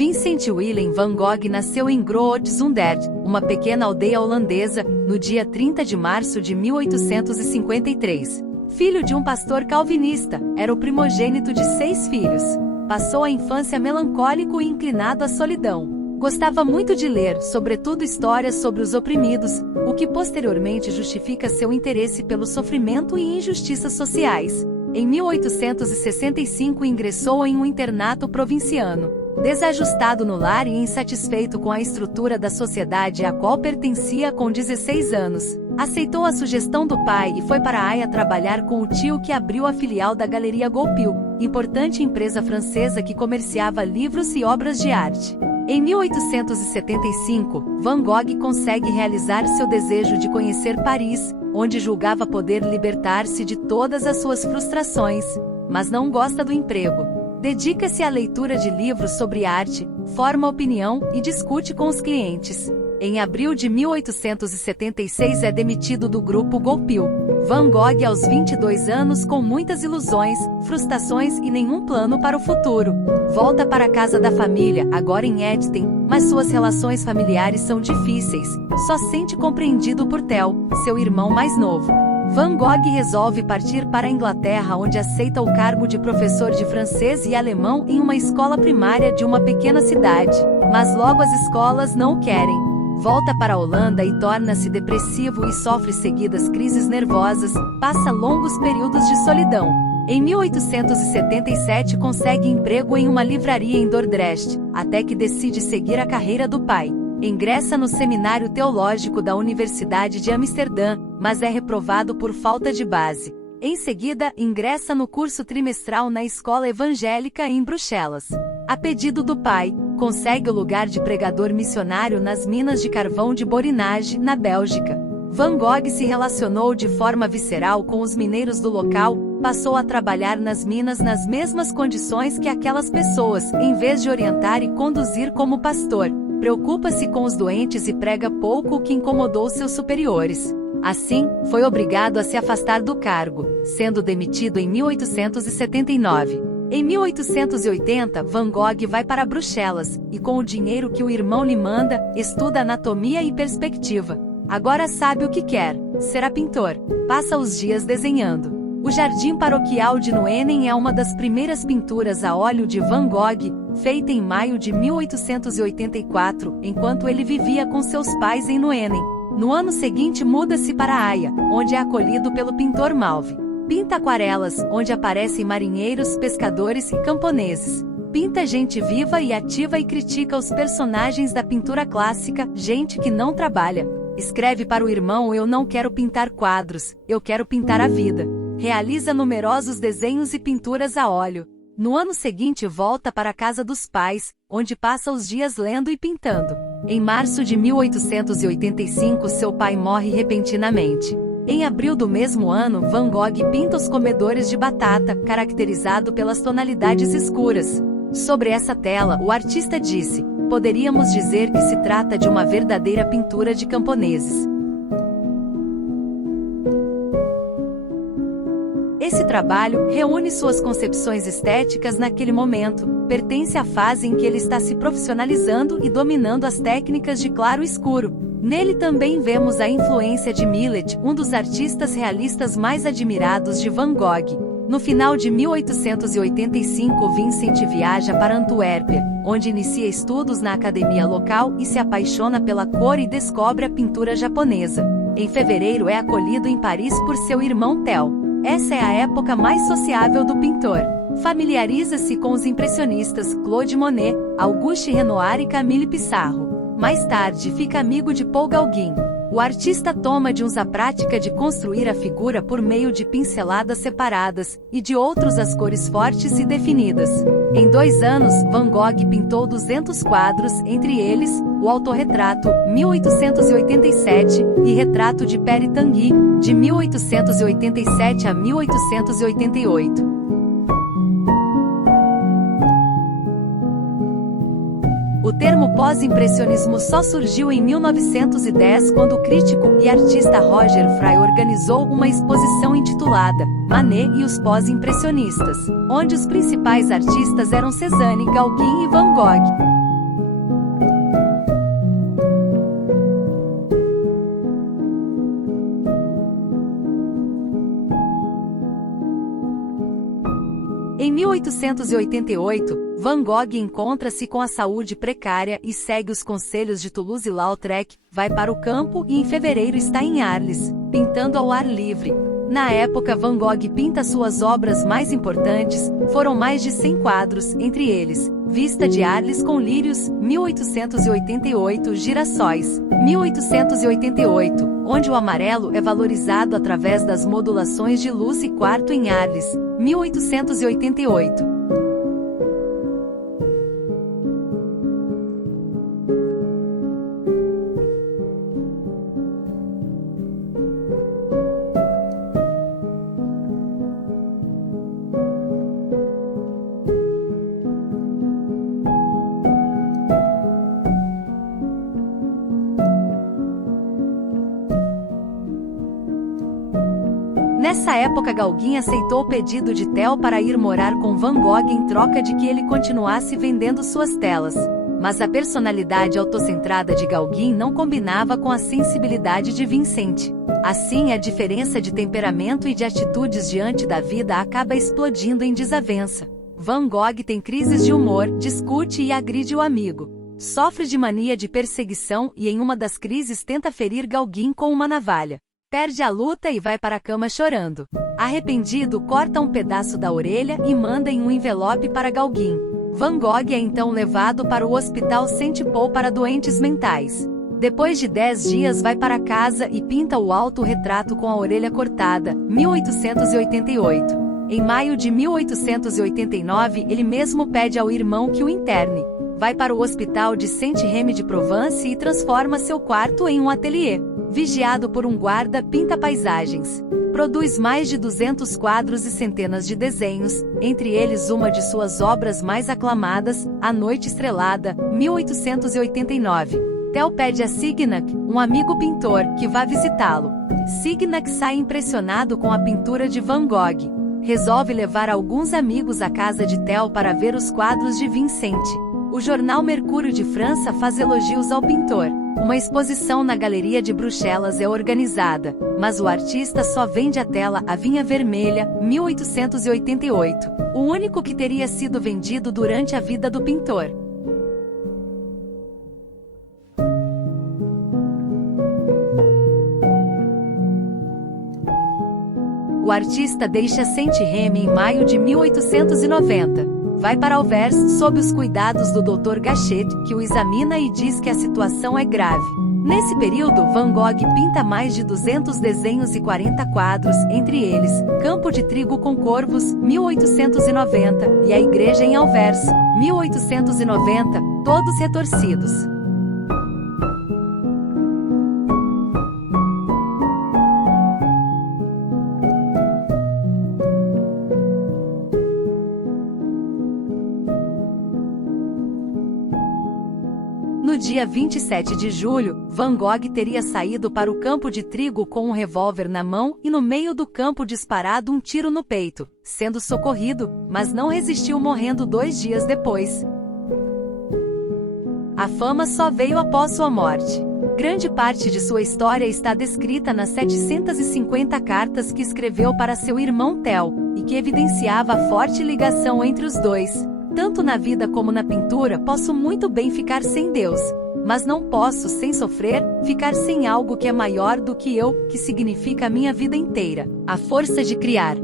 Vincent Willem van Gogh nasceu em Groot-Zundert, uma pequena aldeia holandesa, no dia 30 de março de 1853. Filho de um pastor calvinista, era o primogênito de 6 filhos. Passou a infância melancólico e inclinado à solidão. Gostava muito de ler, sobretudo histórias sobre os oprimidos, o que posteriormente justifica seu interesse pelo sofrimento e injustiças sociais. Em 1865 ingressou em um internato provinciano. Desajustado no lar e insatisfeito com a estrutura da sociedade a qual pertencia com 16 anos, aceitou a sugestão do pai e foi para a Haia trabalhar com o tio que abriu a filial da Galeria Goupil, importante empresa francesa que comerciava livros e obras de arte. Em 1875, Van Gogh consegue realizar seu desejo de conhecer Paris, onde julgava poder libertar-se de todas as suas frustrações, mas não gosta do emprego. Dedica-se à leitura de livros sobre arte, forma opinião e discute com os clientes. Em abril de 1876 é demitido do grupo Goupil. Van Gogh aos 22 anos com muitas ilusões, frustrações e nenhum plano para o futuro. Volta para a casa da família, agora em Edmonton, mas suas relações familiares são difíceis. Só sente compreendido por Theo, seu irmão mais novo. Van Gogh resolve partir para a Inglaterra, onde aceita o cargo de professor de francês e alemão em uma escola primária de uma pequena cidade. Mas logo as escolas não o querem. Volta para a Holanda e torna-se depressivo e sofre seguidas crises nervosas, passa longos períodos de solidão. Em 1877 consegue emprego em uma livraria em Dordrecht, até que decide seguir a carreira do pai. Ingressa no Seminário Teológico da Universidade de Amsterdã, mas é reprovado por falta de base. Em seguida, ingressa no curso trimestral na escola evangélica em Bruxelas. A pedido do pai, consegue o lugar de pregador missionário nas minas de carvão de Borinage, na Bélgica. Van Gogh se relacionou de forma visceral com os mineiros do local, passou a trabalhar nas minas nas mesmas condições que aquelas pessoas, em vez de orientar e conduzir como pastor. Preocupa-se com os doentes e prega pouco, o que incomodou seus superiores. Assim, foi obrigado a se afastar do cargo, sendo demitido em 1879. Em 1880, Van Gogh vai para Bruxelas, e com o dinheiro que o irmão lhe manda, estuda anatomia e perspectiva. Agora sabe o que quer: será pintor. Passa os dias desenhando. O Jardim Paroquial de Nuenen é uma das primeiras pinturas a óleo de Van Gogh, feita em maio de 1884, enquanto ele vivia com seus pais em Nuenen. No ano seguinte muda-se para a Haia, onde é acolhido pelo pintor Malve. Pinta aquarelas, onde aparecem marinheiros, pescadores e camponeses. Pinta gente viva e ativa e critica os personagens da pintura clássica, gente que não trabalha. Escreve para o irmão: eu não quero pintar quadros, eu quero pintar a vida. Realiza numerosos desenhos e pinturas a óleo. No ano seguinte volta para a casa dos pais, onde passa os dias lendo e pintando. Em março de 1885 seu pai morre repentinamente. Em abril do mesmo ano, Van Gogh pinta os comedores de batata, caracterizado pelas tonalidades escuras. Sobre essa tela, o artista disse: poderíamos dizer que se trata de uma verdadeira pintura de camponeses. Esse trabalho reúne suas concepções estéticas naquele momento, pertence à fase em que ele está se profissionalizando e dominando as técnicas de claro e escuro. Nele também vemos a influência de Millet, um dos artistas realistas mais admirados de Van Gogh. No final de 1885, Vincent viaja para Antuérpia, onde inicia estudos na academia local e se apaixona pela cor e descobre a pintura japonesa. Em fevereiro é acolhido em Paris por seu irmão Theo. Essa é a época mais sociável do pintor. Familiariza-se com os impressionistas Claude Monet, Auguste Renoir e Camille Pissarro. Mais tarde fica amigo de Paul Gauguin. O artista toma de uns a prática de construir a figura por meio de pinceladas separadas, e de outros as cores fortes e definidas. Em 2 anos, Van Gogh pintou 200 quadros, entre eles, o Autorretrato, 1887, e Retrato de Pere Tanguy, de 1887 a 1888. O termo pós-impressionismo só surgiu em 1910 quando o crítico e artista Roger Fry organizou uma exposição intitulada Manet e os Pós-Impressionistas, onde os principais artistas eram Cézanne, Gauguin e Van Gogh. Em 1888, Van Gogh encontra-se com a saúde precária e segue os conselhos de Toulouse-Lautrec, vai para o campo e em fevereiro está em Arles, pintando ao ar livre. Na época Van Gogh pinta suas obras mais importantes, foram mais de 100 quadros, entre eles, Vista de Arles com Lírios, 1888, Girassóis, 1888, onde o amarelo é valorizado através das modulações de luz e quarto em Arles, 1888. Nessa época Gauguin aceitou o pedido de Theo para ir morar com Van Gogh em troca de que ele continuasse vendendo suas telas. Mas a personalidade autocentrada de Gauguin não combinava com a sensibilidade de Vincent. Assim a diferença de temperamento e de atitudes diante da vida acaba explodindo em desavença. Van Gogh tem crises de humor, discute e agride o amigo. Sofre de mania de perseguição e em uma das crises tenta ferir Gauguin com uma navalha. Perde a luta e vai para a cama chorando. Arrependido, corta um pedaço da orelha e manda em um envelope para Gauguin. Van Gogh é então levado para o Hospital Saint-Paul para doentes mentais. Depois de 10 dias vai para casa e pinta o autorretrato com a orelha cortada, 1888. Em maio de 1889 ele mesmo pede ao irmão que o interne. Vai para o Hospital de Saint-Rémy-de-Provence e transforma seu quarto em um ateliê. Vigiado por um guarda, pinta paisagens. Produz mais de 200 quadros e centenas de desenhos, entre eles uma de suas obras mais aclamadas, A Noite Estrelada, 1889. Theo pede a Signac, um amigo pintor, que vá visitá-lo. Signac sai impressionado com a pintura de Van Gogh. Resolve levar alguns amigos à casa de Theo para ver os quadros de Vincent. O jornal Mercúrio de França faz elogios ao pintor. Uma exposição na Galeria de Bruxelas é organizada, mas o artista só vende a tela A Vinha Vermelha, 1888, o único que teria sido vendido durante a vida do pintor. O artista deixa Saint-Rémy em maio de 1890. Vai para Anvers, sob os cuidados do Dr. Gachet, que o examina e diz que a situação é grave. Nesse período, Van Gogh pinta mais de 200 desenhos e 40 quadros, entre eles, Campo de Trigo com Corvos, 1890, e a Igreja em Anvers, 1890, todos retorcidos. No dia 27 de julho, Van Gogh teria saído para o campo de trigo com um revólver na mão e no meio do campo disparado um tiro no peito, sendo socorrido, mas não resistiu morrendo 2 dias depois. A fama só veio após sua morte. Grande parte de sua história está descrita nas 750 cartas que escreveu para seu irmão Theo, e que evidenciava a forte ligação entre os dois. Tanto na vida como na pintura posso muito bem ficar sem Deus, mas não posso, sem sofrer, ficar sem algo que é maior do que eu, que significa a minha vida inteira, a força de criar.